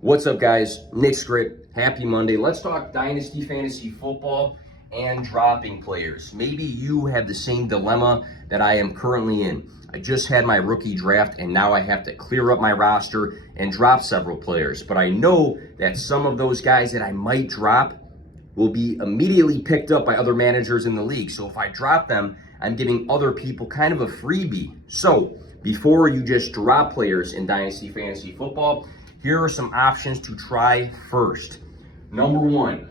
What's up, guys? Nick Script. Happy Monday. Let's talk Dynasty Fantasy Football and dropping players. Maybe you have the same dilemma that I am currently in. I just had my rookie draft and now I have to clear up my roster and drop several players. But I know that some of those guys that I might drop will be immediately picked up by other managers in the league. So if I drop them, I'm giving other people kind of a freebie. So before you just drop players in Dynasty Fantasy Football, here are some options to try first. Number one,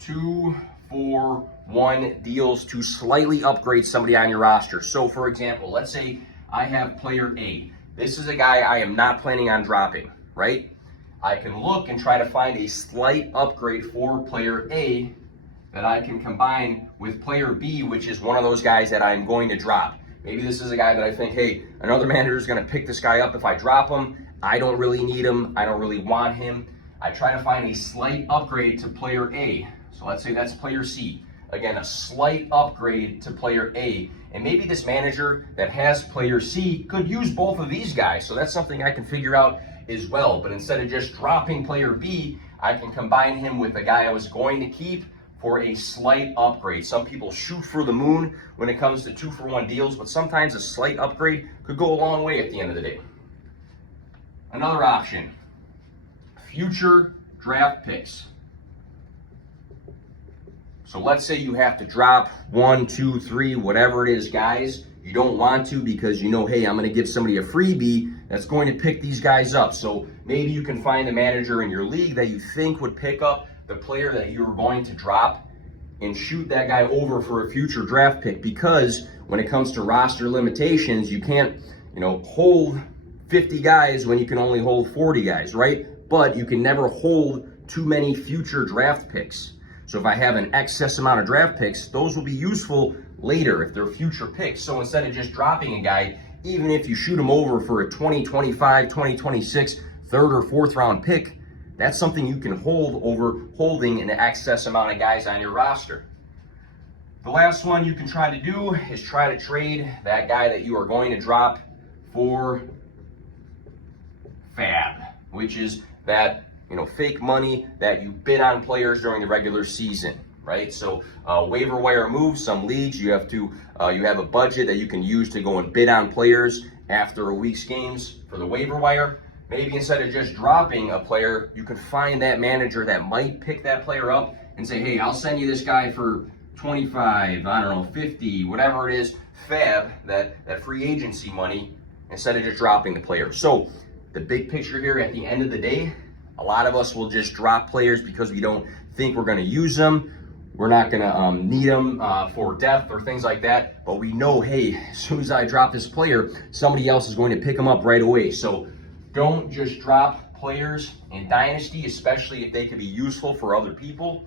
2-for-1 deals to slightly upgrade somebody on your roster. So for example, let's say I have player A. This is a guy I am not planning on dropping, right? I can look and try to find a slight upgrade for player A that I can combine with player B, which is one of those guys that I'm going to drop. Maybe this is a guy that I think, hey, another manager is going to pick this guy up if I drop him. I don't really need him. I don't really want him. I try to find a slight upgrade to player A. So let's say that's player C. Again, a slight upgrade to player A. And maybe this manager that has player C could use both of these guys. So that's something I can figure out as well. But instead of just dropping player B, I can combine him with the guy I was going to keep for a slight upgrade. Some people shoot for the moon when it comes to 2-for-1 deals, but sometimes a slight upgrade could go a long way at the end of the day. Another option, future draft picks. So let's say you have to drop 1, 2, 3, whatever it is, guys. You don't want to because you know, hey, I'm going to give somebody a freebie that's going to pick these guys up. So maybe you can find a manager in your league that you think would pick up the player that you're going to drop and shoot that guy over for a future draft pick, because when it comes to roster limitations, you can't, hold 50 guys when you can only hold 40 guys, right? But you can never hold too many future draft picks. So if I have an excess amount of draft picks, those will be useful later if they're future picks. So instead of just dropping a guy, even if you shoot him over for a 2025, 2026, third or fourth round pick, that's something you can hold over holding an excess amount of guys on your roster. The last one you can try to do is try to trade that guy that you are going to drop for fab, which is that fake money that you bid on players during the regular season, right? So waiver wire moves, some leagues you have a budget that you can use to go and bid on players after a week's games for the waiver wire. Maybe instead of just dropping a player, you could find that manager that might pick that player up and say, hey, I'll send you this guy for 25, 50, whatever it is, fab, that free agency money, instead of just dropping the player. So the big picture here, at the end of the day, a lot of us will just drop players because we don't think we're going to use them. We're not going to need them for depth or things like that. But we know, hey, as soon as I drop this player, somebody else is going to pick them up right away. So don't just drop players in Dynasty, especially if they could be useful for other people.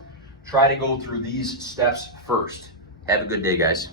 Try to go through these steps first. Have a good day, guys.